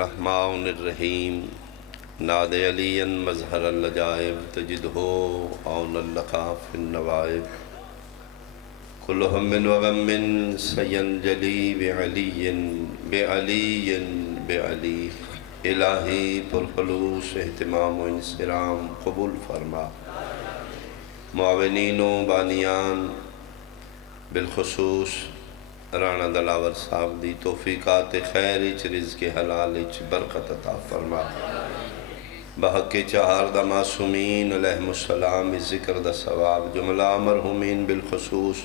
الرحمن الرحیم ناد علی مظہر اللجائب تجدہو عون اللقا فی النوائب کل ہم وغم سینجلی بعلی بعلی بعلی الہی پرخلوص اہتمام و انصرام قبول فرما معاونین و بانیان بالخصوص رانا دلاور صاحب دی توفیقات خیر اچ رزق حلال اچ برکت عطا فرما بحق چہار دا معصومین علیہ السلام ذکر دا ثواب جملہ مرحومین بالخصوص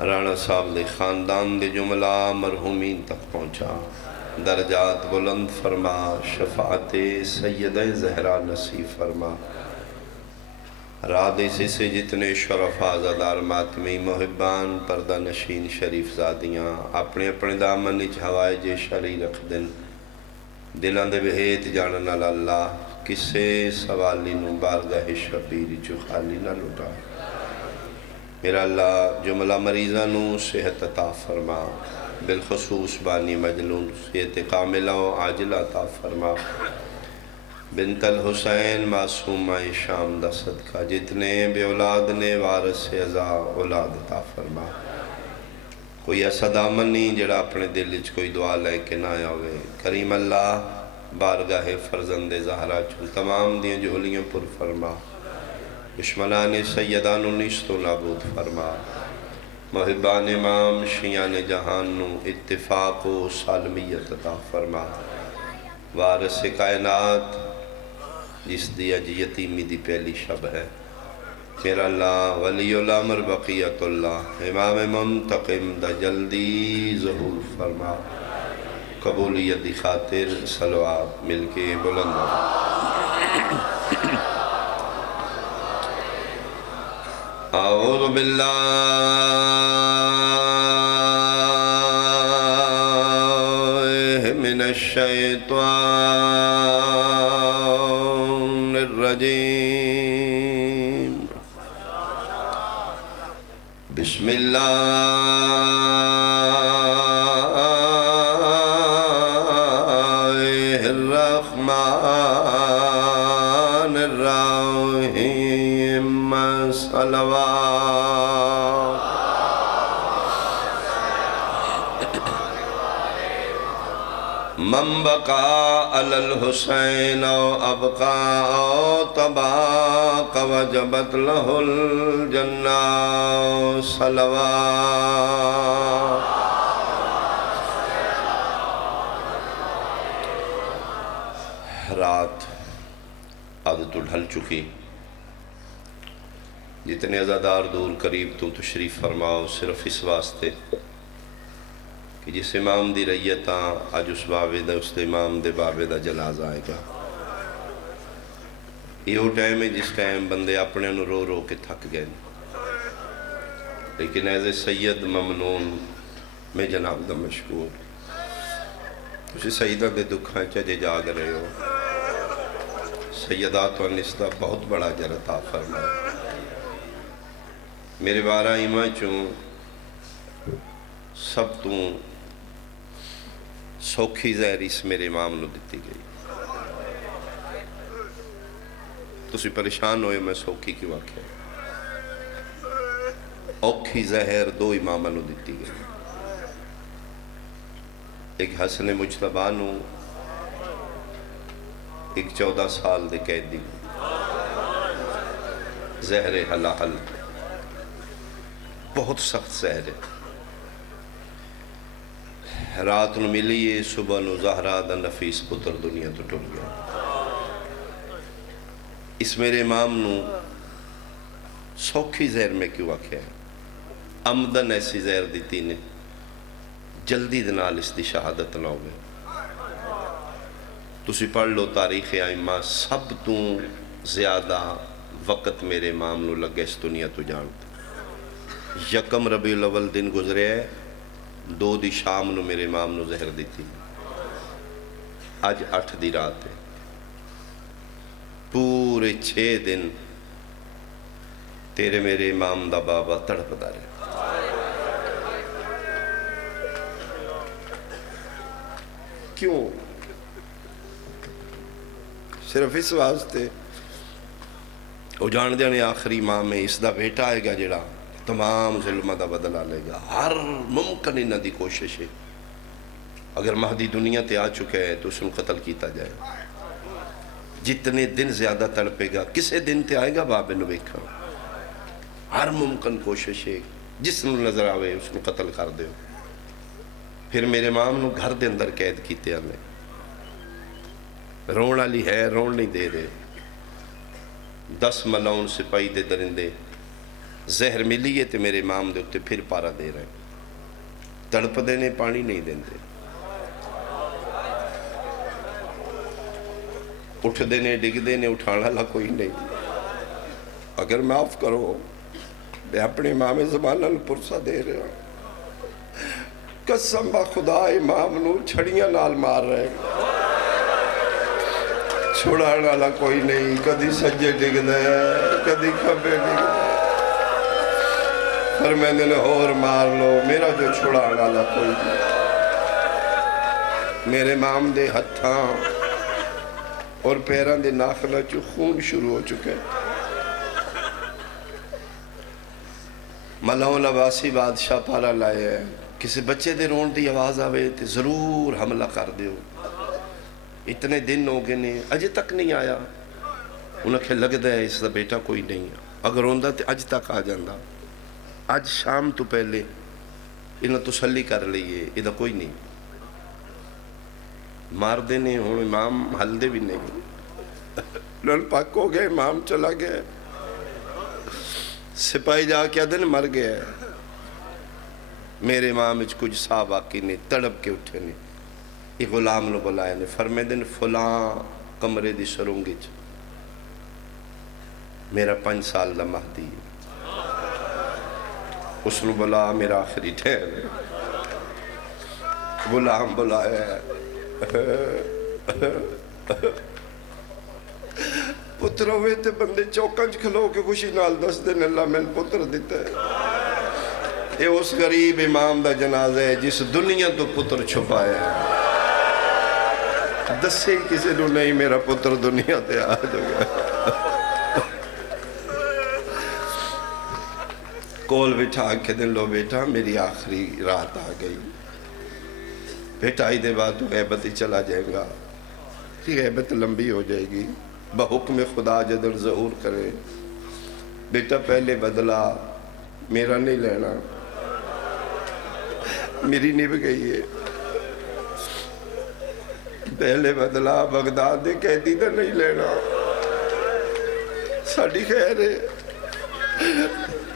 رانا صاحب دے خاندان دے جملہ مرحومین تک پہنچا درجات بلند فرما شفاعت سیدہ زہرا نصیب فرما رادے سے جتنے شرفا زدار ماتمی محبان پردہ نشین شریف زادیاں اپنے اپنے دامن اچ ہوائے جے شری رکھ دن دلان دے بہیت جانن اللہ کسے سوالی نو بارگاہ شبیر چو خالی نہ لٹا میرا اللہ جملہ مریضہ نو صحت عطا فرما بالخصوص بانی مجلون صحت کاملہ و عاجلہ عطا فرما بنت الحسین معصومہ شام دا صدقہ جتنے بے اولاد نے وارث ازا اولاد عطا فرما کوئی ایسا دامن نہیں جڑا اپنے دل اچ کوئی دعا لے کے نہ آوے کریم اللہ بارگاہ فرزند زہرا چون تمام دیاں جھولیاں پر فرما دشمنان سیدان و نیست و نابود فرما محبان امام شیعان جہان نو اتفاق و سالمیت عطا فرما وارث کائنات جس دی اج یتیمی دی پہلی شب ہے میرا اللہ ولی الامر بقیت اللہ امام منتقم دا جلدی ظہور فرما قبولیت دی خاطر صلوات مل کے بلند اعوذ باللہ من الشیطان الرجیم بسم اللہ الرحمن الرحیم صلوات من بقى على الحسين أو أبقى أو تباق وجبت له الجنة صلوات رات عادت ڈھل چکی جتنے عزادار دور قریب تو تشریف فرماؤ صرف اس واسطے کہ جس امام دی ریتاں آج اس بابے دا اس امام دے بابے دا جنازہ آئے گا یہ وہ ٹائم ہے جس ٹائم بندے اپنے انہوں رو رو کے تھک گئے لیکن ایز سید ممنون میں جناب دا مشکور اسی سیدہ دے دکھائیں چجے جاگ رہے ہو سیدات و نسدہ بہت بڑا جرطا فرمائے میرے بارہ ایمہ چوں سب تو سوکھی زہریس میرے امام نو دیتی گئی تسی پریشان ہوئے میں سوکھی کی واقع ہے اوکھی زہر دو امام نو دیتی گئی ایک حسن مجتبہ نو ایک 14 سال دے قیدی زہر حلال بہت سخت زہر ہے رات نو ملیے صبح نو زہرا دا نفیس پتر دنیا تو ٹر گیا اس میرے امام نو سوکھی زہر میں کیوں آکھیا ہے عمدن ایسی زہر دیتی نے جلدی دنال اس دی شہادت نہ ہوئے تسی پڑھ لو تاریخ آئمہ سب تو زیادہ وقت میرے امام نو لگے اس دنیا تو جانتے یکم ربیع الاول دن گزرے ہے 2 دی شام نو میرے امام نو زہر دیتی آج 8 دی رات ہے پورے 6 دن تیرے میرے امام دا بابا تڑپ دا رہے کیوں؟ صرف اس واسطے وہ جان دے آخری امام ہے، اس دا بیٹا آئے گا جڑا تمام ظلمہ دا بدلہ لے گا. ہر ممکن انہاں دی کوشش ہے اگر مہدی دنیا تے آ چکے ہے تو اس کو قتل کیتا جائے. جتنے دن زیادہ تڑپے گا کسے دن تے آئے گا بابے نو ویکھا. ہر ممکن کوشش ہے جس نو نظر آوے اس کو قتل کر دیو. پھر میرے امام نو گھر دے اندر قید کیتے ہمیں. رون والی ہے، رون نہیں دے رہے. 10 ملاؤن سپاہی دے درندے زہر ملی ہے تے میرے امام دے اتے پھر پارا دے رہے. تڑپ دینے پانی نہیں دیندے. اٹھ دینے ڈگ دینے اٹھانا لا کوئی نہیں. اگر معاف کرو میں اپنے امام زمانہ پرسہ دے رہا ہوں. قسم با خدا امام نو چھڑیاں نال مار رہے. چھڑانا لا کوئی نہیں. کدی سجے ڈگ دے کدی کھبے ڈگ دے. فرمیندے نے اور مار لو میرا جو چھڑانا لا کوئی نہیں. میرے امام دے ہتھاں اور پیران دے ناخنہ چو خون شروع ہو چکے. ملاؤن عباسی بادشاہ پارا لائے ہیں. کسی بچے دے رون دی آواز آوے تے ضرور حملہ کر دیو. اتنے دن ہو گئے نے اجے تک نہیں آیا. انہوں نے لگ دے اس دا بیٹا کوئی نہیں. اگر ہوندہ تے اج تک آ جاندہ. اج شام تو پہلے انہوں تسلی کر لئیے ادھا کوئی نہیں. مار دینے ہوں امام حل دے بھی نہیں. لن پاک ہو گئے امام چلا گئے. سپاہی جا کے دن مر گئے. میرے امام اچھ کچھ صاحب آکی نے تڑپ کے اٹھے نے. یہ غلام نو بلائے نے فرمے دن فلاں کمرے دی سرونگی چ میرا 5 سال دا مہدی. اس نو بلا میرا آخری ٹھہر. غلام بلائے پتر ہوئے تے بندے چوکنچ کھلو کے خوشی نال دس دن اللہ میں پتر دیتا ہے. یہ اس غریب امام دا جنازہ ہے جس دنیا تو پتر چھپائے ہے. دسے کسی نو نہیں میرا پتر دنیا تے آ جگہ. کول بٹھا کے دن لو بیٹا میری آخری رات آ گئی. بیٹا ہی دے بعد تو غیبت ہی چلا جائے گا. غیبت لمبی ہو جائے گی. بحکم خدا جدر ظہور کرے. بیٹا پہلے بدلا میرا نہیں لینا. میری نب گئی ہے. پہلے بدلا بغداد دے قیدی دا نہیں لینا. ساڑی خیر ہے.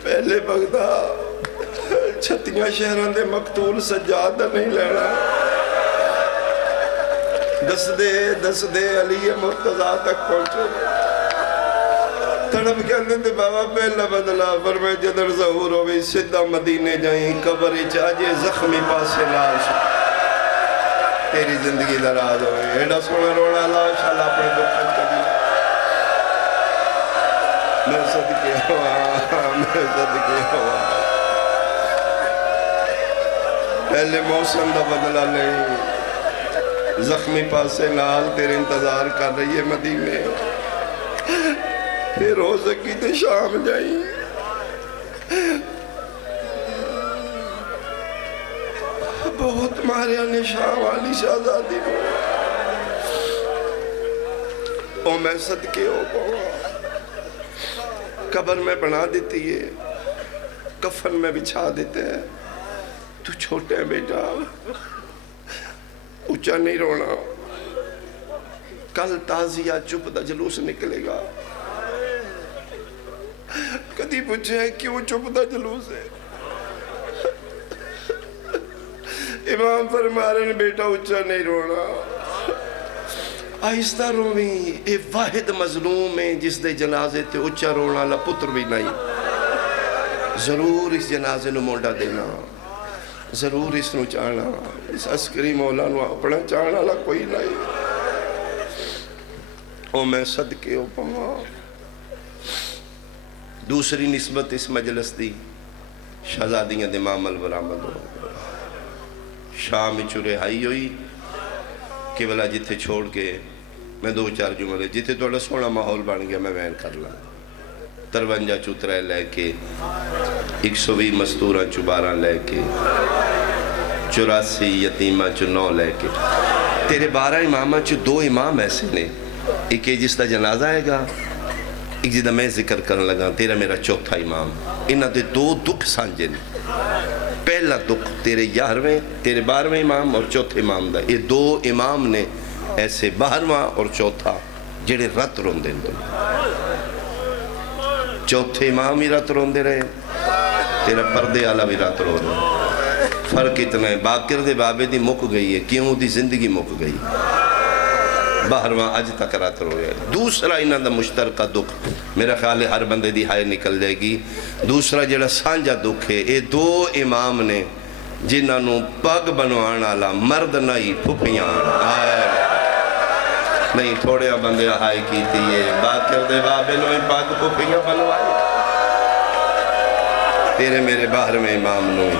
پہلے بغداد چھتیاں شہران دے مقتول سجاد دا نہیں لینا. دس دے علی مرتضیٰ تک پہنچو. تڑپ کے اندر دے بابا پہلا بدلا فرمائے جدر ظہور ہوئی سدھا مدینے جائیں قبر چاجے زخمی پاسے لاش تیری زندگی دراز ہوئے. ایڈا سونا رونا لاش اللہ اپنے دکھن کبھی. میں صدقے ہوا میں صدقے ہوا. پہلے موسم دا بدلا نہیں. زخمی پاسے نال تیرے انتظار کر رہی ہے مدینے. پھر ہو سکی تے شام جائیں. بہت ماریا نے شام والی شہزادی کو. او میں صدقے ہو پاؤں. قبر میں بنا دیتی ہے. کفن میں بچھا دیتے ہیں. تو چھوٹے ہیں بیٹا. اچھا نہیں رونا. کل تازیہ چپ دا جلوس نکلے گا. کدی پوچھے ہیں کیوں چپ دا جلوس ہے. امام فرما رہے ہیں بیٹا اچھا نہیں رونا. آہستہ رویں. اے واحد مظلوم ہے جس دے جنازے تے اچھا رونا لا پتر بھی نہیں. ضرور اس جنازے نو موڑا دینا. ضرور اس نو چاہنا. اس عسکری مولا نو اپنا چاہنا لا کوئی نہیں. او میں صدقے ہو پاؤں. دوسری نسبت اس مجلس دی شہزادیاں دے معامل برآمد ہو. شام چو رہائی ہوئی. کہ بلا جتھے چھوڑ کے میں 2-4 جملے جتھے تھوڑا سونا ماحول بن گیا میں وین کر لاں 53 چوترے لے کے 120 مستوراں چو 12 لے کے 84 یتیماں چو 9 لے کے تیرے 12 اماماں چو 2 امام ایسے نے ایک جس کا جنازہ آئے گا ایک جدہ میں ذکر کرنے لگا تیرا میرا چوتھا امام انہاں دے 2 دکھ سانجے نے پہلا دکھ تیرے 11ویں تیرے 12ویں امام اور چوتھے امام دا یہ 2 امام نے ایسے 12واں اور چوتھا جڑے رت روندے نے چوتھے امام ہی رت روندے رہے تیرا پردے آلہ بھی رت رو رہے فرق اتنا ہے باقر دے بابے دی مک گئی ہے کیوں دی زندگی مک گئی 12واں اج تک رات رو گئے دوسرا انہاں دا مشترکہ دکھ میرا خیال ہے ہر بندے دی ہائے نکل جائے گی دوسرا جڑا سانجا دکھ ہے یہ 2 امام نے جنہاں نو پگ بنوان آلا مرد نہیں پھپیاں نہیں تھوڑے بندے ہائے کی تھی یہ بات کر دے بابے نو ہی پگ پھپیاں بنوائی تیرے میرے 12ویں امام نو ہی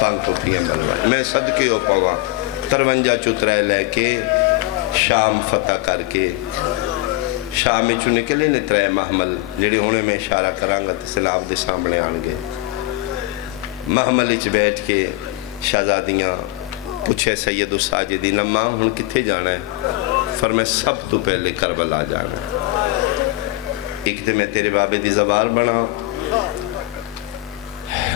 پگ پھپیاں بنوائی میں صدقے ہو پوا 53 چترے لے کے شام فتح کر کے شام میں چو نکلے نے 3 محمل جڑے ہونے میں اشارہ کرانگا سلاب دے سامنے آنگے محمل اچ بیٹھ کے شہزادیاں پوچھے سید الساجدین اماں ہن کتھے جانا ہے فرمائے سب تو پہلے کربلا جانا ہے ایک تے میں تیرے بابے دی زبار بنا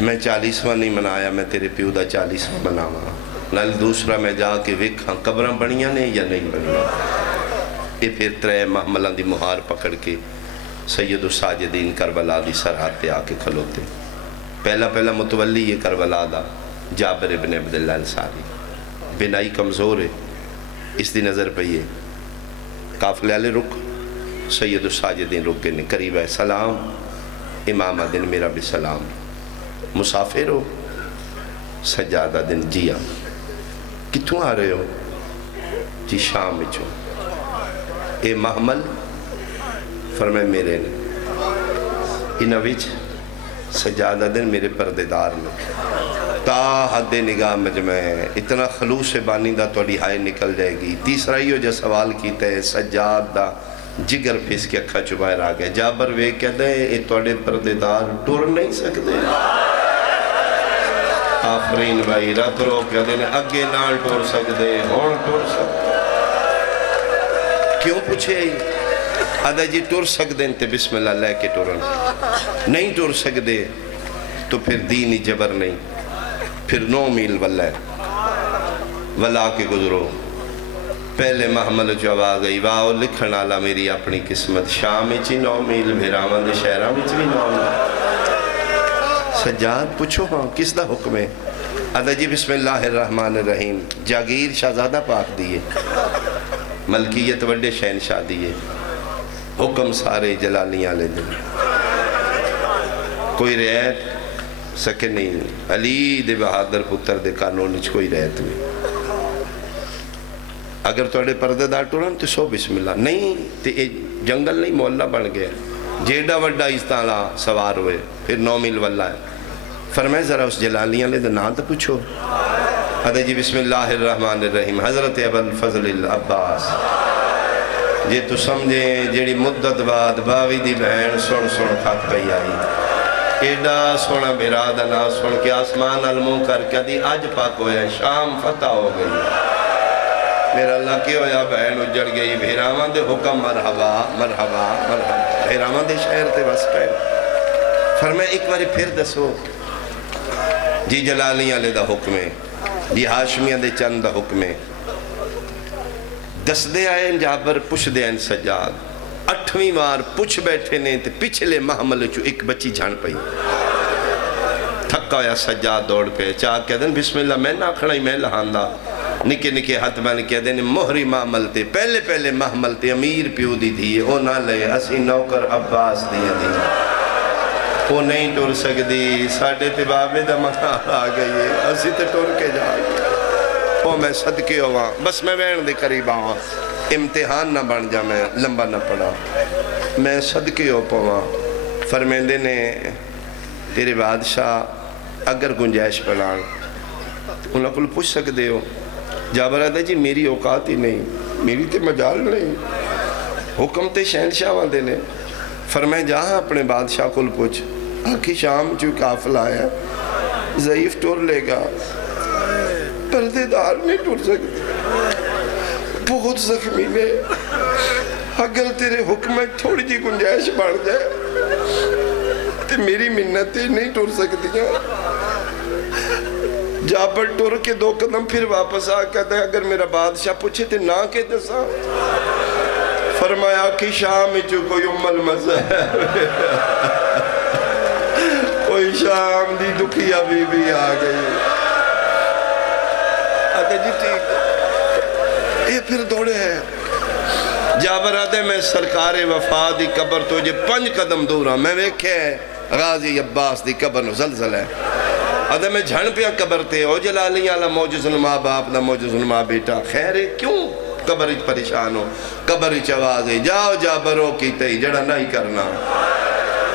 میں 40واں نہیں منایا میں تیرے پیو دا 40واں مناواں نال دوسرا میں جا کے وکھاں قبراں بنیاں نے یا نہیں بنیاں یہ پھر 3 محملہ دی مہار پکڑ کے سید الساجدین کربلا دی سرحد تے آ کے کھلوتے پہلا متولی یہ کربلا دا جابر ابن عبداللہ انصاری بنائی کمزور ہے اس دی نظر پہ یہ قافلے والے رک سید الساجدین رک گئے قریب ہے سلام امام دن میرا بھی سلام مسافر ہو سجادہ دن جیا کتوں آ رہے ہو جی شام بچو اے محمل فرمائے میرے نے انہاں وچ سجادہ دن میرے پردے دار میں تا حد نگاہ مجمع اتنا خلوص بانی دا توڑی ہائے نکل جائے گی تیسرا ہی ہو جو سوال کیتا ہے سجاد دا جگر پھیس کے اکھا چبائے را گیا جابر وے کہہ دے اے توڑے پردے دار ٹور نہیں سکتے آفرین بھائی رات رو کہہ دے اگے نال ٹور سکتے ہون ٹور سکتے کیوں پوچھے آدھا جی ٹور سکتے تے بسم اللہ لے کے ٹورن نہیں ٹور سکتے تو پھر دینی جبر نہیں پھر 9 میل ولا کے گزرو پہلے محمل جو آواز گئی واہ لکھن آلا میری اپنی قسمت شام چی 9 میل بھیرامان دے شہرہ میں بھی 9 میل سجاد پوچھو ہاں کس دا حکم ہے آدھا جی بسم اللہ الرحمن الرحیم جاگیر شہزادہ پاک دیئے ملکیت وڈے شہنشاہ دیئے حکم سارے جلالیاں لے دیں کوئی رعایت سکے نہیں علی دے بہادر پتر دے قانون اچھ کوئی رعایت نہیں اگر توڑے پردے دار ٹورن تو سو بسم اللہ نہیں تے جنگل نہیں محلہ بن گیا جیڑا وڈا استعلا سوار ہوئے پھر 9 میل واللہ ہے فرمائے ذرا اس جلالیاں لے دے نا تو پوچھو حضرت جی بسم اللہ الرحمن الرحیم حضرت ابو الفضل العباس جے تو سمجھیں جیڑی مدت بعد باوی دی بہن سن تھک پئی آئی ایڈا سونا بیرادہ نا سن کے آسمان علموں کر کے دی آج پاک ہویا شام فتح ہو گئی میرا اللہ کی ہویا بہن اجڑ گئی بھیرامان دے حکم مرحبا مرحبا مرحبا بھیرامان دے شہر تے بس پہ فرمائے ایک باری پھر دسو جی جلالیاں لے دا حکمیں جی ہاشمیاں دے چند دا حکمیں دس دے آئے جابر پوچھ دے آئے سجاد 8ویں بار پوچھ بیٹھے نے تے پچھلے محمل چو ایک بچی جھان پئی تھکا ہویا سجاد دوڑ پہ چاہ کہہ دیں بسم اللہ میں نہ کھڑائی میں لہاندہ نکے نکے ہاتھ بان کہہ دیں مہری محمل تے پہلے محمل تے امیر پیو دی تھی او نہ لے اسی نوکر عباس دیا دی وہ نہیں ٹور سکتی ساڑھے تے بابے دا مہا آ گئی ہے اسی تے ٹور کے جا وہ میں صدقے ہوا بس میں وین دے قریب آوا امتحان نہ بن جا میں لمبا نہ پڑا میں صدقے ہو پوا فرمیندے نے تیرے بادشاہ اگر گنجائش پلان انہوں کو پوچھ سکتے ہو جابر آتا جی میری اوقات ہی نہیں، میری تے مجال نہیں، حکم تے شہنشاہ دے نے۔ فرمائے جہاں اپنے بادشاہ کو پوچھ، آکھی شام جو قافلہ آیا ضعیف ٹور لے گا، پردے دار نہیں ٹور سکتے، بہت زخمی نے، اگر تیرے حکم میں تھوڑی جی گنجائش بڑھ جائے تو میری منتیں نہیں ٹور سکتی ہیں۔ جابر ٹور کے 2 قدم پھر واپس آ کہتا ہے اگر میرا بادشاہ پوچھے تو نہ کہ دسا۔ فرمایا کہ شام جو کوئی المذہب کوئی شام دی دکھیا بی بی آ گئی، آتے جی ٹھیک، یہ پھر دوڑے ہیں۔ جابر آتے میں سرکار وفا دی قبر تو جے 5 قدم دور ہاں، میں ویکھے غازی عباس دی قبر نو زلزل ہے، آتے میں جھن پیا قبر تے، او جلالی آلہ موجز نما باپ دا موجز نما بیٹا، خیر ہے کیوں قبر اچ پریشان ہو؟ قبر اچ آواز ہے جاؤ جابرو کیتے ہی جڑا نہیں کرنا۔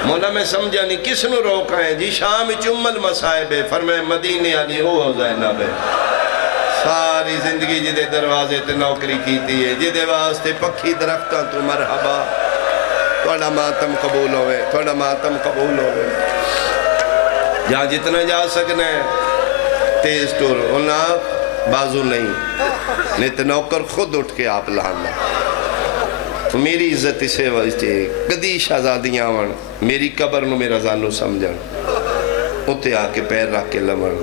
مولا میں سمجھا نہیں کس نو روکا ہے جی؟ شام اچ المصائب ہے، فرمائے مدینے علی ہو زینب ہے، ساری زندگی جدے دروازے تے نوکری کیتی ہے، جدے واسطے پکھی درختاں تو مرحبا، توڑا ماتم قبول ہوئے، توڑا ماتم قبول ہوئے، جہاں جتنا جا سکنا ہے تیز ٹور ہونا بازو نہیں تو نوکر خود اٹھ کے آپ لانا۔ میری عزت اسے وجہ کدی شہزادیاں آون میری قبر نو میرا زانو سمجھن، اتے آ کے پیر رکھ کے لمن،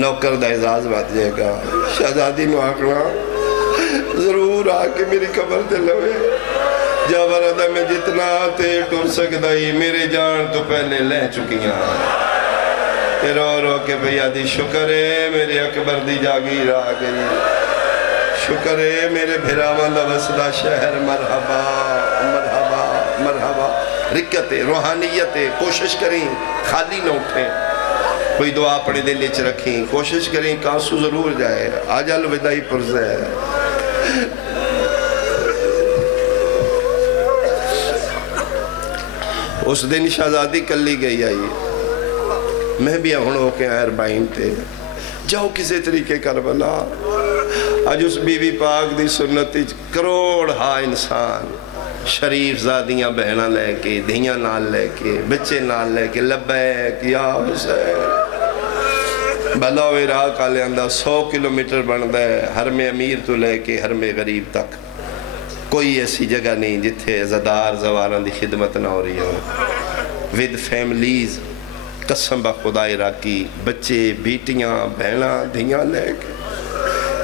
نوکر دا اعزاز بات جائے گا، شہزادی نو آکھنا ضرور آ کے میری قبر تے لوے۔ جابر آدھا میں جتنا تے ٹور سکتا ہی میرے جان تو پہلے لے چکیاں، رو رو کے بھیا دی شکر ہے میرے اکبر دی جاگیر آ گئی، شکر ہے میرے بھراوان دا وسدہ شہر، مرحبا مرحبا مرحبا۔ رکت روحانیت کوشش کریں خالی نہ اٹھیں، کوئی دعا اپنے دل اچ رکھیں، کوشش کریں کانسو ضرور جائے، آج الوداعی پرزے ہے۔ اس دن شہزادی کلی گئی آئی، میں بھی ہون ہو کے آئر بائن تے جاؤ کسے طریقے کربلا، آج اس بی بی پاک دی سنتی کروڑ ہا انسان شریف زادیاں بہنہ لے کے، دھیاں نال لے کے، بچے نال لے کے، لبیک یا حسین بھلاو عراق آلے اندہ 100 کلومیٹر بن دے، ہر میں امیر تو لے کے ہر میں غریب تک کوئی ایسی جگہ نہیں جتھے عزدار زواران دی خدمت نہ ہو رہی ہو، ود فیملیز قسم با خدا عراقی، بچے بیٹیاں بہنہ دھیاں لے کے،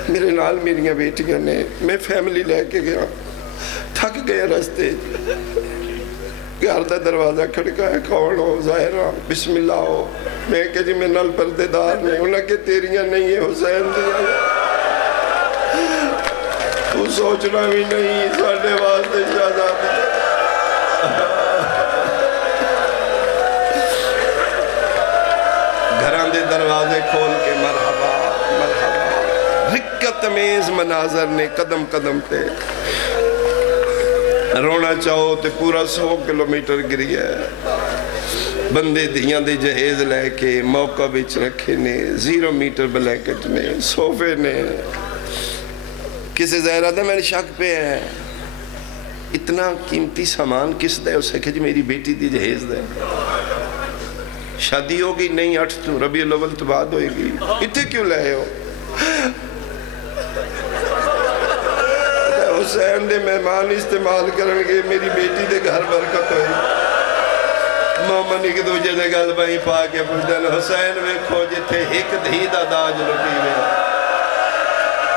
میرے نال میریاں بیٹیاں نے، میں فیملی لے کے گیا، تھک گئے رستے، گھر دا دروازہ کھڑکا ہے، کون ہو؟ ظاہرہ بسم اللہ ہو، میں کہ جی میں نال پردے دار نہیں، انہیں کہ تیریاں نہیں ہے حسین دیا، تو سوچنا بھی نہیں ساڑھے واسطے شہزادی گھران دے دروازے کھول کے مرحبا مرحبا، رکت میز مناظر نے قدم قدم تے رونا چاہو تے پورا 100 کلومیٹر گری ہے، بندے دھیاں دے جہیز لے کے موقع بچ رکھے نے، 0 میٹر بلیکٹ نے، صوفے نے، کسے ظاہرہ تھا میں نے شک پہ ہے اتنا قیمتی سامان کس دے؟ اسے کہ جی میری بیٹی دی جہیز دے، شادی ہوگی نہیں 8 تو ربیع الاول تو بعد ہوئے گی، اتنے کیوں لائے ہو؟ حسین دے مہمان استعمال کرنگے میری بیٹی دے گھر برکت ہوئی، مومنی کے دوجہ دے گل بھائی پا کے پوچھدن حسین ویکھو جتھے ایک دھی دا داج لٹی میں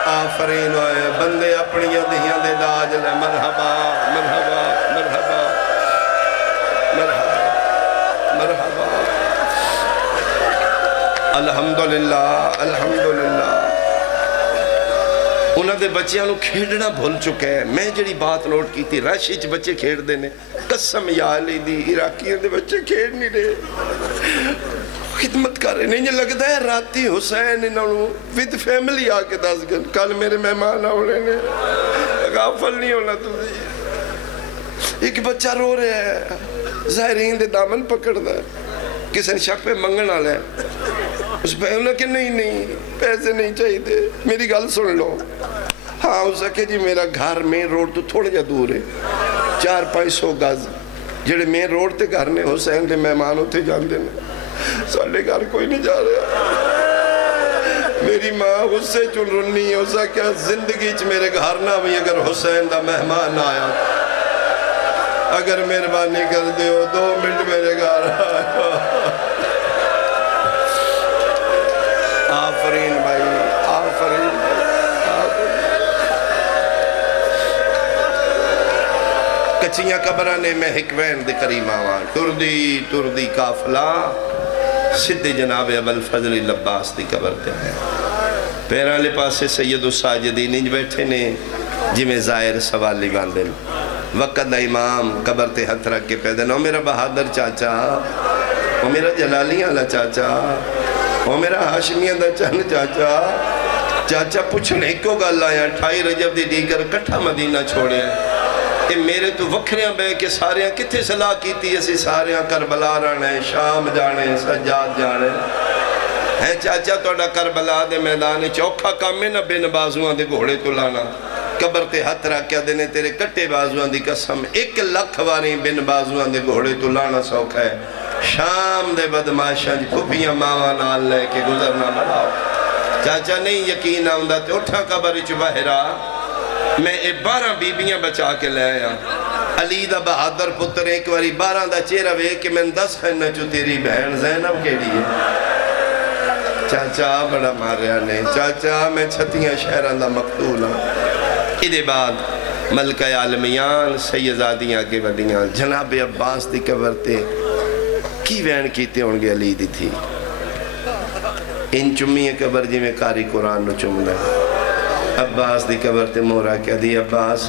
آفرین ہوئے، بندے اپنیاں دھیاں دے داج لے، مرحبا مرحبا مرحبا مرحبا مرحبا، الحمدللہ الحمدللہ۔ انہاں دے بچیاں نو کھیڑنا بھول چکے ہیں، میں جڑی بات نوٹ کی تھی رش اچ بچے کھیڑ دینے، قسم یا علی دی عراقیاں دے بچے کھیڑ نہیں رہے، خدمت کر رہے نہیں، یہ لگتا ہے راتی حسین انہوں ود فیملی آ کے 10 گھنٹے، کل میرے مہمان آنے نے، غافل نہیں ہونا تجھے، ایک بچہ رو رہے ہے، ظاہرین دے دامن پکڑ دا ہے، کسی نے شک پہ منگن والا ہے اس پہ انہوں نے کہ نہیں پیسے نہیں چاہیے میری گل سن لو ہاں اس کہ جی میرا گھر مین روڈ تو تھوڑا جا دور ہے 400-500 گز جڑے مین روڈ تے گھر نے حسین دے مہمان ہوتے جاندے نے ساڑھے گھر کوئی نہیں جا رہا میری ماں اس سے چل رنی ہے اسا کیا زندگی چ میرے گھر نہ بھی اگر حسین دا مہمان آیا اگر مہربانی کر دیو 2 منٹ میرے گھر آیا آفرین بھائی آفرین کچھیاں قبرانے میں حکوین دے کریم آوان تردی کافلہ سدھے جناب ابو الفضل العباس دی قبر تے ہے پیران لے پاسے سید الساجدین انج بیٹھے نے جی میں ظاہر سوالی باندھے وقت دا امام قبر تے ہتھ رکھ کے پیدا نو میرا بہادر چاچا او میرا جلالیاں والا چاچا او میرا ہاشمیاں دا چن چاچا پوچھنے کو گل آیا 28 رجب دی دیگر کٹھا مدینہ چھوڑے اے میرے تو وکھریاں بے کہ ساریاں کتھے صلاح کیتی اسی ساریاں کربلا رہنے شام جانے سجاد جانے ہے چاچا توڑا کربلا دے میدان چوکھا کام میں نہ بے نبازوان دے گھوڑے تو لانا قبر تے ہتھ رکھیا دینے تیرے کٹے بازوان دی قسم 1 لکھ واری بے نبازوان دے گھوڑے تو لانا سوکھ ہے شام دے بدماشاں جی پھپیاں ماما نال لے کے گزرنا بڑھاؤ چاچا نہیں یقین آؤندہ تے اٹھا قبر چ باہرا میں 12 بیبیاں بچا کے لے آیا علی دا بہادر پتر ایک واری 12 دا چہرہ وے کہ میں 10 خینہ چو تیری بہن زینب کے لیے چاچا بڑا ماریا نہیں چاچا میں 36 شہران دا مقتول ہوں ادھے بعد ملکہ عالمیان سیدزادیاں کے ودیاں جناب عباس دی قبر تے کی وین کیتے ہونگے علی دی تھی ان چمی قبر جی میں کاری قرآن نو چمنا عباس دی قبر تے مورا کیا دی عباس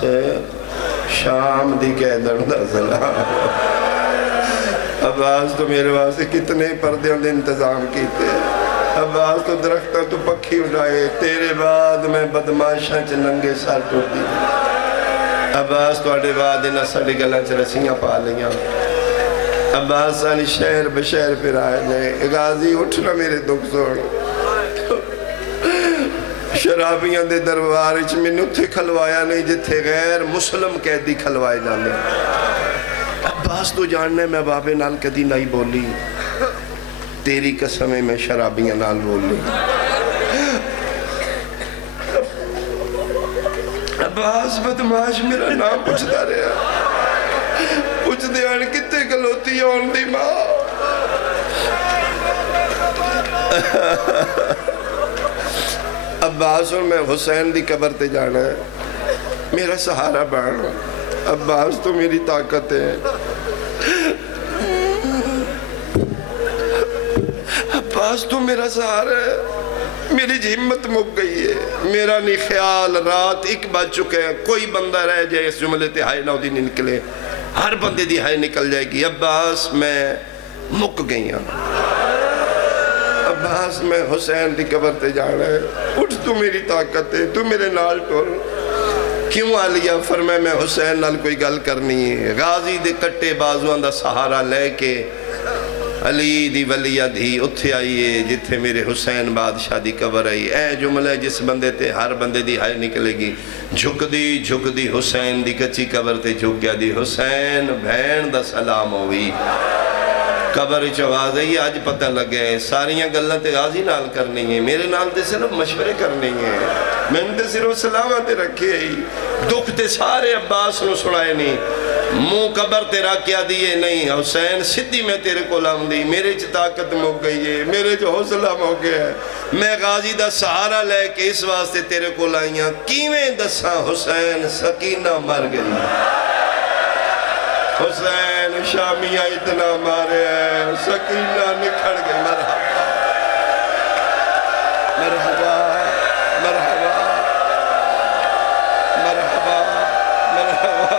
شام دی قیدن دا سلام عباس تو میرے واسے کتنے پردیاں دے انتظام کیتے عباس تو درختہ تو پکھی اڑائے تیرے بعد میں بدماشاں چ ننگے سار ٹوٹ دی عباس تو اڑے بعد انہا سڑے گلہ چ رسیاں پا لیاں عباس آنی شہر بشہر پھر آئے نے غازی اٹھنا میرے دکھ سوڑ شرابیاں دے دروارچ میں نتھے کھلوایا نہیں جتھے غیر مسلم قیدی کھلوائے جانے عباس تو جاننے میں بابے نال کدی نہیں بولی تیری قسمیں میں شرابیاں نال بولی عباس بدماش میرا نام پوچھتا رہا پوچھ دیان کتے کلوتی ہون دی ماں عباس اور میں حسین دی قبر تے جانا ہے میرا سہارا بڑھ عباس تو میری طاقت ہے عباس تو میرا سہارا ہے میری ہمت مک گئی ہے میرا نہیں خیال رات 1 بج چکے ہیں کوئی بندہ رہ جائے اس جملے تے ہائے نہ دی نکلے ہر بندے دی ہائے نکل جائے گی عباس میں مک گئی ہوں عباس میں حسین دی قبر تے جانا ہے اٹھ تو میری طاقت ہے تو میرے نال ٹول کیوں آلیا فرمائے میں حسین نال کوئی گل کرنی ہے غازی دے کٹے بازوان دا سہارا لے کے علی دی ولیہ دھی اتھے آئیے جتھے میرے حسین بادشاہ دی قبر آئی اے جملہ جس بندے تے ہر بندے دی ہائے نکلے گی جھک دی حسین دی کچی قبر تے جھک گیا دی حسین بھین دا سلام ہوئی قبر چواز ہے یہ آج پتہ لگے ساریاں گلہ تے غازی نال کرنی ہیں میرے نال تے صرف مشورے کرنی ہیں میں نے تے صرف سلامت رکھے ہی دکھ تے سارے عباس نو سنائے نہیں مو قبر تیرا کیا دیئے نہیں حسین صدی میں تیرے کو لام دی میرے چھ طاقت مک گئی ہے میرے جو حوصلہ مک گیا ہے میں غازی دا سہارا لے کے اس واسطے تیرے کو لائیاں کیویں دساں حسین سکینہ مر گئی حسین شامیہ اتنا مارے ہیں سکینہ نکھڑ گئی مرحبا مرحبا مرحبا مرحبا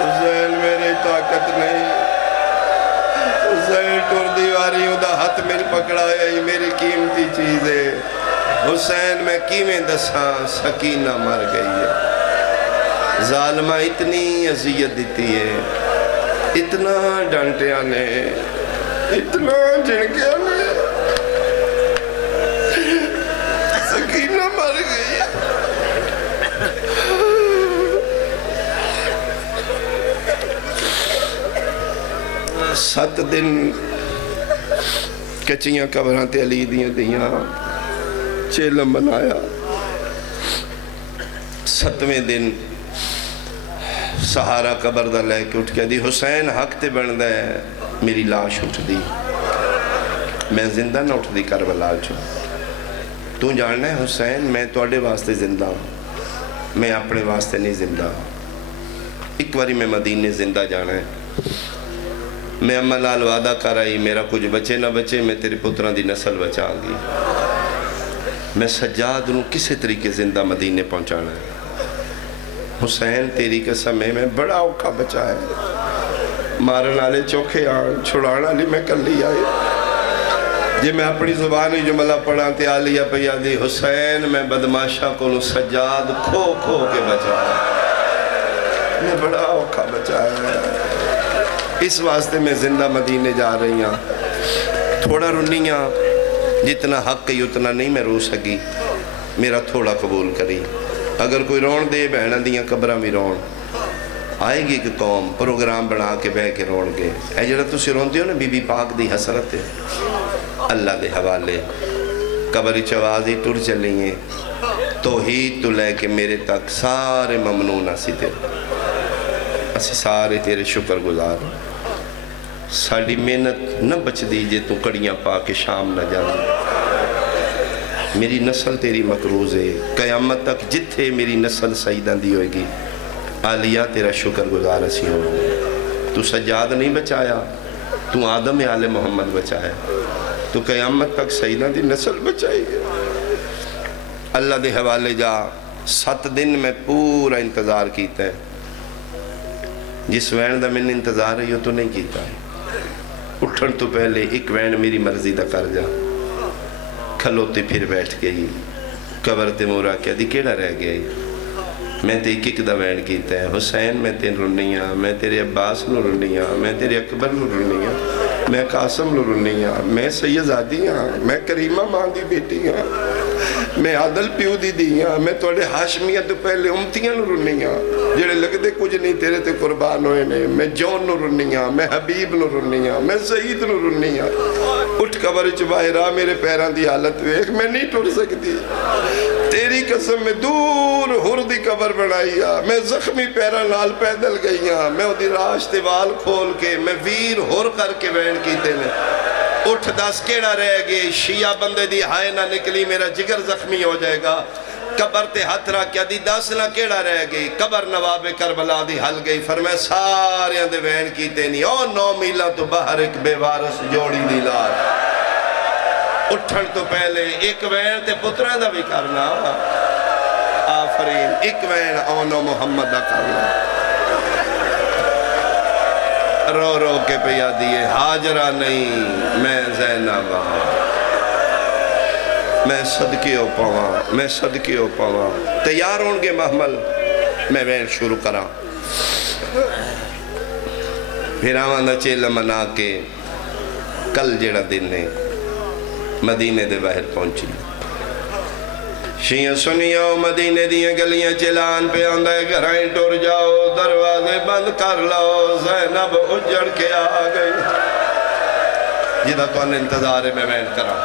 حسین میری طاقت نہیں حسین ٹور دیواریوں دا ہاتھ مل پکڑا ہے میری قیمتی چیز ہے حسین میں کیویں دساں سکینہ مر گئی ہے ظالمہ اتنی عذیت دیتی ہے اتنا ڈانٹیا نے، اتنا جھڑکیا نے، سکینہ مر گئی۔ 7 دن کچیاں قبراں تے علی دیاں دیاں چیلم بنایا۔ 7ویں دن سہارا قبر دا لے کے اٹھ کے دی حسین حق تے بن دے، میری لاش اٹھ دی، میں زندہ نہ اٹھ دی کربلا چو۔ تو جاننا ہے حسین میں توڑے واسطے زندہ ہوں، میں اپنے واسطے نہیں زندہ ہوں۔ ایک واری میں مدینے زندہ جانا ہے، میں اماں نال وعدہ کر آئی میرا کچھ بچے نہ بچے میں تیرے پتران دی نسل بچا گی۔ میں سجاد نو کسے طریقے زندہ مدینے پہنچانا ہے۔ حسین تیری قسم ہے میں بڑا اوکھا بچا ہے، مارن والے چوکھے آن چھڑانا لی میں کل لی آئی۔ جی میں اپنی زبانی جملہ پڑھا تے آلیا پیا دی حسین میں بدماشا کو سجاد کھو کھو کے بچا ہے، میں بڑا اوکھا بچا ہے۔ اس واسطے میں زندہ مدینے جا رہی ہوں، تھوڑا رنیاں جتنا حق ہے اتنا نہیں میں رو سکی، میرا تھوڑا قبول کری۔ اگر کوئی رون دے بہنہ دیاں قبرہ بھی رون آئے گی کہ قوم پروگرام بنا کے بہ کے رون گے۔ اے جڑا تسی رون دیو نا بی بی پاک دی حسرت ہے اللہ دے حوالے، قبری چوازی ٹر چلیے توحید تو لے کے میرے تک سارے ممنون آسی تیرے، اسی سارے تیرے شکر گزار۔ ساڑی محنت نہ بچ دیجئے تو کڑیاں پا کے شام نہ جانا، میری نسل تیری مقروض ہے، قیامت تک جتھے میری نسل سعیدان دی ہوئے گی آلیہ تیرا شکر گزار اسی ہوں۔ تو سجاد نہیں بچایا، تو آدم آل محمد بچایا، تو قیامت تک سعیدان دی نسل بچائی ہے۔ اللہ دے حوالے جا 7 دن میں پورا انتظار کیتا ہے، جس وین دا میں نے انتظار ہے یہ تو نہیں کیتا ہے۔ اٹھن تو پہلے ایک وین میری مرضی دا کر جا، کھلوتے پھر بیٹھ گئی، قبر تے مورا کیا دی کیڑا رہ گئی، میں تے ایک دا وین کیتا ہے۔ حسین میں تے رنیاں، میں تیرے عباس نو رنیاں، میں تیرے اکبر نو رنیاں، میں قاسم نو رنیاں، میں سیدزادی ہاں، میں کریمہ ماں دی بیٹی ہاں، میں عادل پیو دی دیاں، میں توڑے ہاشمیہ تو پہلے امتیاں نو رنیاں جڑے لگ دے کچھ نہیں تیرے تے قربان ہوئے نے، میں جون نو رنیاں، میں حبیب نو رنیاں، میں سعید نو رنیاں۔ اٹھ قبر چباہرہ میرے پیران دی حالت ویکھ میں نہیں ٹر سکتی، تیری قسم میں دور ہر دی قبر بنائی ہاں، میں زخمی پیران نال پیدل گئی ہاں، میں دی راش دیوال کھول کے میں ویر ہر کر کے وین کیتے میں اٹھ 10 کیڑا رہ گئے، شیعہ بندے دی ہائے نہ نکلی میرا جگر زخمی ہو جائے گا۔ قبر تے ہاتھ رکھ کیا دی 10 نہ کیڑا رہ گئی، قبر نواب کربلا دی حل گئی، فرمائے سارے اندے وین کیتے نہیں، او 9 میلہ تو باہر ایک بے وارس جوڑی دی لار۔ اٹھن تو پہلے ایک وین تے پترہ دا بھی کرنا، آفرین ایک وین اونو محمد دا کرنا۔ رو رو کے پیا دیئے حاجرہ نہیں میں زینب میں صدقے ہو پاواں، میں صدقے ہو پاواں۔ تیار ہوں گے محمل میں وین شروع کرا، پھر آوانا چیلہ منا کے کل جڑا دن ہے مدینے دے باہر پہنچی۔ شیعہ سنیاؤ مدینے دیئے گلیاں چلان پہ آندہ ہے گھرائیں ٹور جاؤ، دروازے بند کر لاؤ، زینب اجڑ کے آ گئی۔ جدہ تو انہیں انتظار میں وین کرا،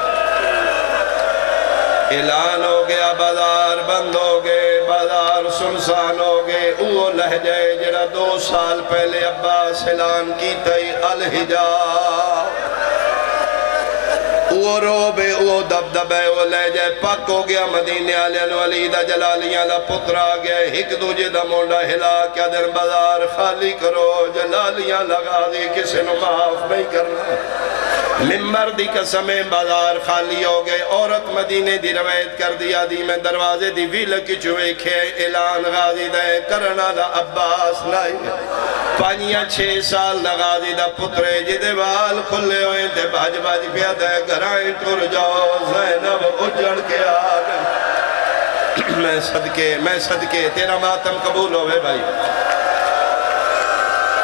اعلان ہو گیا بازار بند ہو گئے، بازار سنسان ہو گئے۔ وہ لہجہ جڑا 2 سال پہلے عباس اعلان کی تھی الحجاب، وہ روبے وہ دبدبے وہ لہجہ پک ہو گیا۔ مدینے آلیاں علی دا جلالیاں دا پتر آ گیا، ایک دوجہ دا مونڈا ہلا کیا دن بازار خالی کرو، جلالیاں لگا دی کسی نو معاف نہیں کرنا۔ ممبر دی قسمیں بازار خالی ہو گئے، عورت مدینے دی روایت کر دیا دی میں دروازے دی ویل کی چوئے کھے اعلان غازی دے کرنا دا عباس لائی 5-6 سال دا غازی دا پترے جدے وال کھلے ہوئے تے بھاج بھاج پیا دے گھرائیں ٹر جاؤ، زینب اجڑ کے آگئے۔ میں صدقے تیرا ماتم قبول ہوئے بھائی،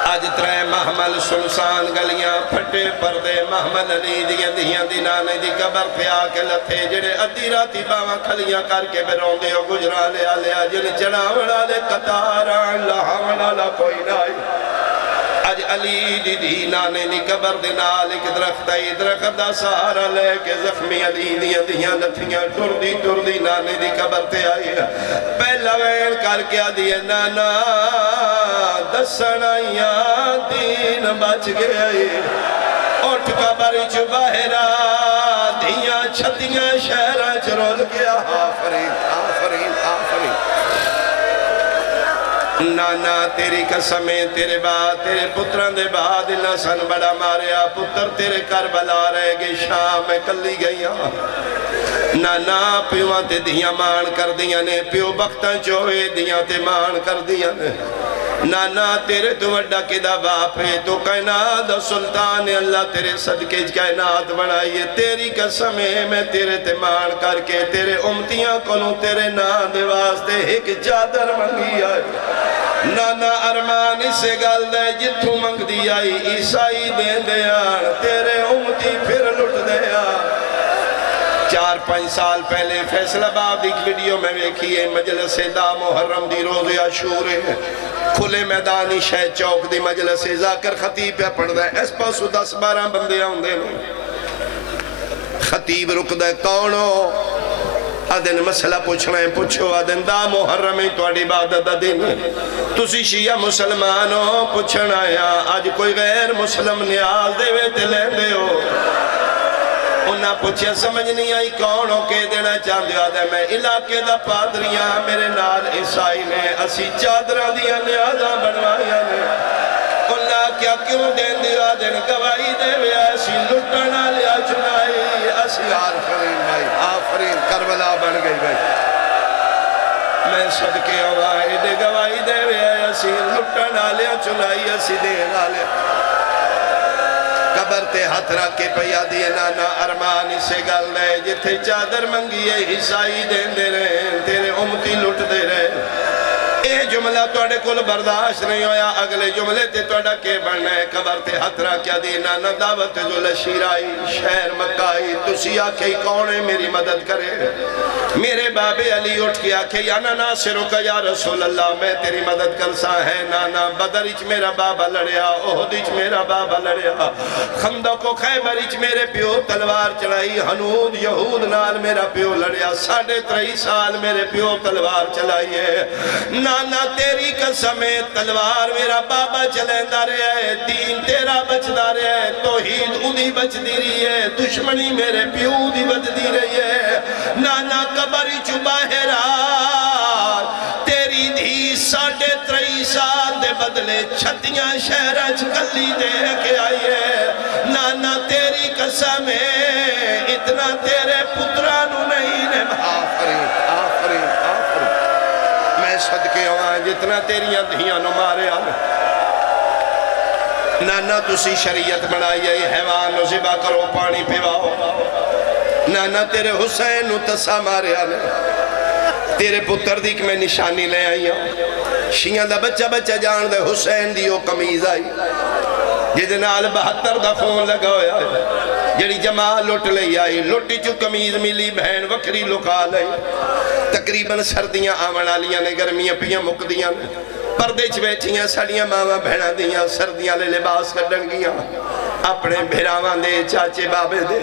اج ترے محمل سنسان گلیاں پھٹے پردے محمل علی دیاں دیاں دی نانے دی قبر پہ آکے لتھے جڑے ادھی راتی باواں کھلیاں کر کے بیرون دے گجرا لے آلے جن چڑھاونا لے قطاران لہاونا لا کوئی نائی اج علی دی دی نانے دی قبر دے نال ایک درخت ہے درخت دا سہارا لے کے زخمی علی دیاں دیاں لتھیاں ٹر دی نانے دی قبر تے آئی پہلا وین کر کے آدھی نانا دسنائیاں دین بچ گئی اٹھ قبر چ باہرا دیاں چھتیاں شہراں چ رول گیا آفرین آفرین آفرین نانا تیری قسمیں تیرے بعد تیرے پتران دے بعد اللہ سن بڑا ماریا پتر تیرے کربلا رہ گئے شام میں کلی گئیاں نانا پیوان تے دیاں مان کر دیاں نے پیو بختان چوہے دیاں تے مان کر دیاں نے نانا تیرے تو وڈا کدا باپ ہے تو کائنات سلطان اللہ تیرے صدقے کائنات بنائیے تیری قسم ہے میں تیرے تے مان کر کے تیرے امتیاں کلوں تیرے نام دے واسطے ایک چادر منگی آئے نانا ارمان اسے گل دے جتھوں منگ دی آئی عیسائی دے دیا تیرے امتی پھر لٹ دیا 4-5 سال پہلے فیصل آباد ایک ویڈیو میں دیکھیے مجلس دا محرم دی روز عاشور کھلے میدانی شہد چوک دی مجلس ذاکر خطیب پہ پڑھ دے اس پاسو 10-12 بندے آن دے خطیب رک دے کونو آدھن مسئلہ پوچھنا ہے پوچھو آدھن دا محرم تو اڈی عبادت دن تسی شیعہ مسلمانوں پوچھنا یا آج کوئی غیر مسلم نیاز دے وے تے لیں دے ہو انہاں پوچھیا سمجھ نہیں آئی کون ہو کے دینا چاہتے ہو آدھے میں علاقے دا پادریاں میرے نال عیسائی نے اسی چادرہ دیا نیازہ بنوائیاں نے انہاں کیا کیوں دین دیا دن گواہی دے وے ایسی لٹنا لیا چنائی اسی آفرین بھائی آفرین کربلا بن گئی بھائی میں صدقے آوائی دے گواہی دے وے ایسی لٹنا لیا چنائی اسی دینا لیا قبر تے ہاتھ رکھ کے پیا دیے نانا ارمان اسے گل لے جتھے چادر منگی ہے عیسائی دین دے رہے تیرے امتی لٹ دے رہے اے جملہ توڑے کل برداشت نہیں ہویا اگلے جملے تے توڑا کے بڑھنا ہے قبر تے ہاتھ رکھ کیا دیے نانا دعوت جو لشیر آئی شہر مکائی تسی آکھے کون ہے میری مدد کرے میرے باب علی اٹھ کے آکھے یا ناصرو کا یا رسول اللہ میں تیری مدد کرسا ہے نانا بدر اچ میرا بابا لڑیا احد اچ میرا بابا لڑیا خندق و خیبر اچ میرے پیو تلوار چڑھائی حنود یہود نال میرا پیو لڑیا 3.5 سال میرے پیو تلوار چلائیے نانا تیری قسم تلوار میرا بابا چلیندہ رہے دین تیرا بچدہ رہے توحید ادھی بچ دی رہی ہے دشمنی میرے پیو دی بچ دی رہی ہے نانا قبری چباہرہ تیری دھی 3.5 سال دے بدلے چھتیاں شہرہ چکلی دے کے آئیے نانا تیری قسم اتنا تیرے پترانو نہیں نے آفرین آفرین آفرین میں صدقے ہوئا جتنا تیریاں دھیاں نو مارے آنے نانا تسی شریعت بنائی ہے حیوان نو ذبح کرو پانی پیواؤ نانا تیرے حسین نو تسا مارے آنے تیرے پتر دیکھ میں نشانی لے آئی ہوں شیعہ دا بچہ جان دے حسین دیو قمیض آئی جیدے نال 72 دا خون لگا ہویا ہے جڑی جماع لٹ لئی آئی لٹی چو قمیض ملی بہن وکری لکا لئی تقریباً سردیاں آمنا لیاں نے گرمیاں پیاں مقدیاں نے پردے چ بیٹھیاں سڑیاں ماما بہنا دیاں سردیاں لے لباس کڈن گیاں اپنے بھیراوان دے چاچے بابے دے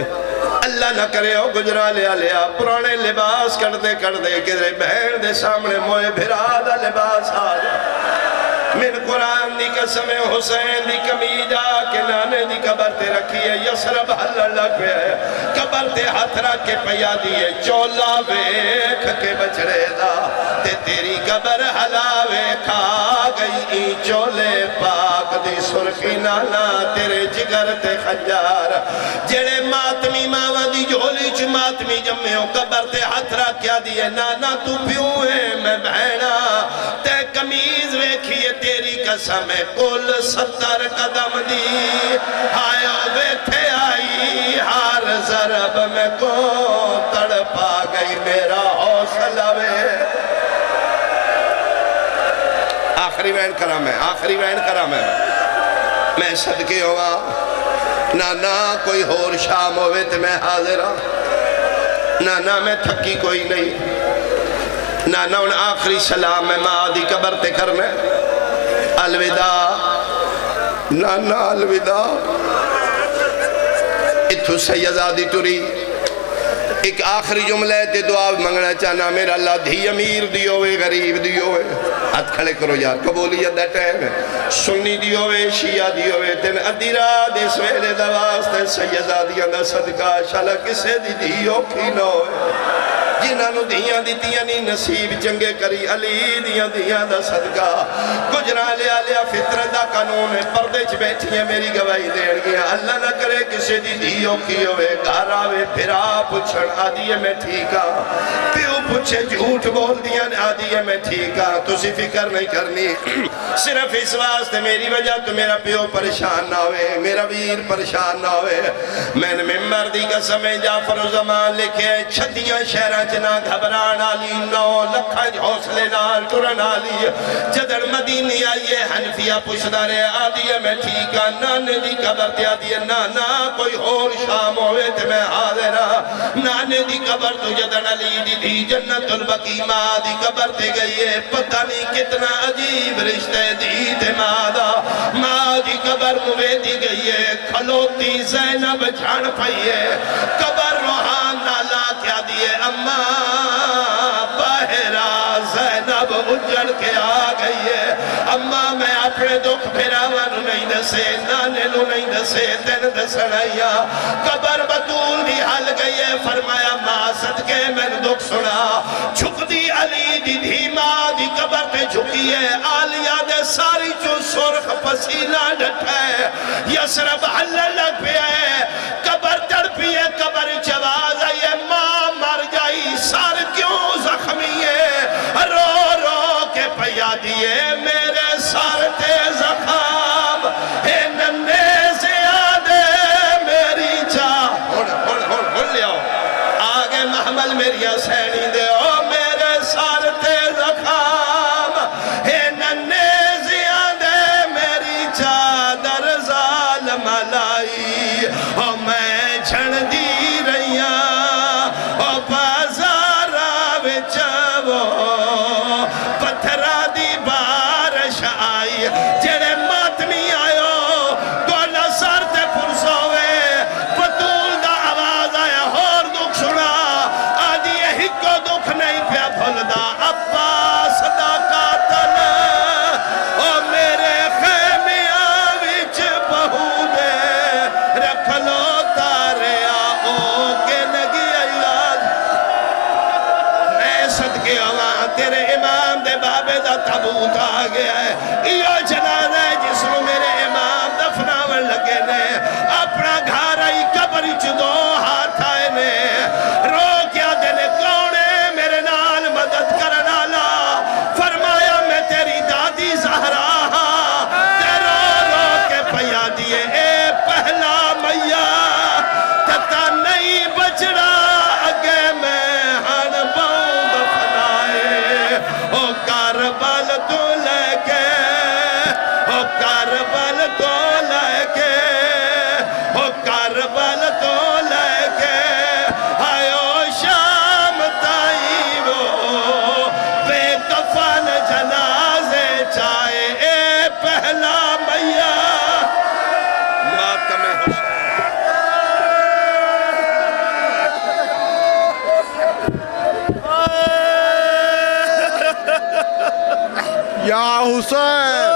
اللہ نہ کرے ہو گجرا لیا لیا پرانے لباس کر دے کہ بہن دے سامنے موئے بھیرا دا لباس آ جا من قرآن دی قسم حسین دی کمیجا کے نانے دی قبر تے رکھی ہے یسرب حل لگ پہ ہے قبر تے ہاتھ رکھ کے پیا دیئے چولا ویکھ کے بچڑے دا تے تیری قبر حلاوے کھا گئی ای چولے پاک دی سرخی نانا تیرے جگر تے خنجار جڑے ماتمی ماما دی جھولی چ ماتمی جمعے ہو قبر تے ہاتھ رکھ کیا دیئے نانا تو پیوں ہے میں بہنا تے کمیز ویکھیے تیری قسم کل 70 قدم دی آیا بیٹھے آئی ہار ضرب میں کو تڑپا گئی میرا حوصلہ وے آخری وین کرام ہے میں صدقے ہوا نانا کوئی ہور شام ہوئے تو میں حاضر ہوں نانا میں تھکی کوئی نہیں نانا ان آخری سلام میں ماں دی قبر تے کرنا الوداع نانا الوداع اتھو سیدادی ٹوری ایک آخری جملے تے دعا منگنا چاہنا میرا اللہ دھی امیر دیوے غریب دیوے ہاتھ کھڑے کرو یار قبولیت دا ٹائم ہے سنی دیوے شیعہ دیوے تین ادھی رات اس ویلے دواستے سیدادیاں دا صدقہ شالا کسے دی دیو کی نہ ہوئے جنہاں نو دیاں دیتیاں نہیں نصیب چنگے کری علی دیاں دا صدقہ گجرہ لیا لیا فطرت دا قانون ہے پردے چ بیٹھی ہیں میری گواہی دین گیا اللہ نہ کرے کسی دی دیو کی ہوئے گھر آوے پھرا پچھڑ آدھی ہے میں ٹھیکا پیو پچھے جھوٹ بول دیاں آدھی ہے میں ٹھیکا تسی فکر نہیں کرنی صرف اس واسطے میری وجہ تو میرا پیو پریشان نہ ہوئے میرا ویر پریشان نہ ہوئے میں نے ممبر دی قسم جعفر و زمان لکھے چھتیاں شہران نہ گھبران آلی 9 لکھا حوصلے نال ٹرن آلی جدر مدینی آئیے حنفیہ پشدارے آدھی میں ٹھیکا نانے دی قبر تے آدھی نانا کوئی اور شام ہوئے تے میں حاضرہ نانے دی قبر تو جدر علی دی دی جنت البقی ماں دی قبر تے گئی ہے پتہ نہیں کتنا عجیب رشتے دی تے ماں دی قبر موے دی گئی ہے کھلوتی زینب جھان پئی ہے قبر روحان نالا کیا دیئے اماں باہرہ زینب اجڑ کے آ گئی ہے اماں میں اپنے دکھ پھراوانو نہیں دسے نانے نو نہیں دسے تین دسنائیا قبر بطول بھی حل گئی ہے فرمایا ماں صدقے میں دکھ سنا جھک دی علی دی دھی ماں دی قبر پہ جھکی ہے آلیہ دے ساری جو سرخ پسینہ ڈٹھا ہے یسرب حل لگ پہ ہے قبر تڑپی ہے قبر جواز ہے ماں مر جائی سار کیوں زخمی ہے رو رو کے پیا دیئے میرے سار تے زخام اے ننے زیادے میری چاہ ہن لے آؤ آگے محمل میری حسینی دے او میرے سار تے زخام اے ننے زیادے میری چادر ظالم لائی او میں جھن دی رہیاں او بازارہ وچھو پتھرہ دی بارش آئی جڑے ماتمی آئیو گولا سار تے پرسوے بطول دا آواز آیا اور دکھ سنا آدھی ہکو دکھ نہیں پیا بھول دا عباس دا قاتل او میرے خیمیاں وچ بہو دے رکھ لو تارے آؤ کے نگی اللہ میں صدقے آوان تیرے امام دے بابے دا تابوت آ گیا ہے یہ جنازہ ہے جس کو میرے امام دفناور لگے نے اپنا گھر آئی قبر دو ہاتھ آئے نے رو کیا دینے کونے میرے نال مدد کرنا لا فرمایا میں تیری دادی زہرا تے رو رو کے پیا دیئے اے پہلا میا تتا نہیں بچڑا اگے میں ہن باؤں دفنائے او کاربال تو لے کے او کاربال تو لے کے او کاربال تو لے کے آئیو شام تائی وہ بے کفن جنازے چاہے اے پہلا میا ماتم حسین یا حسین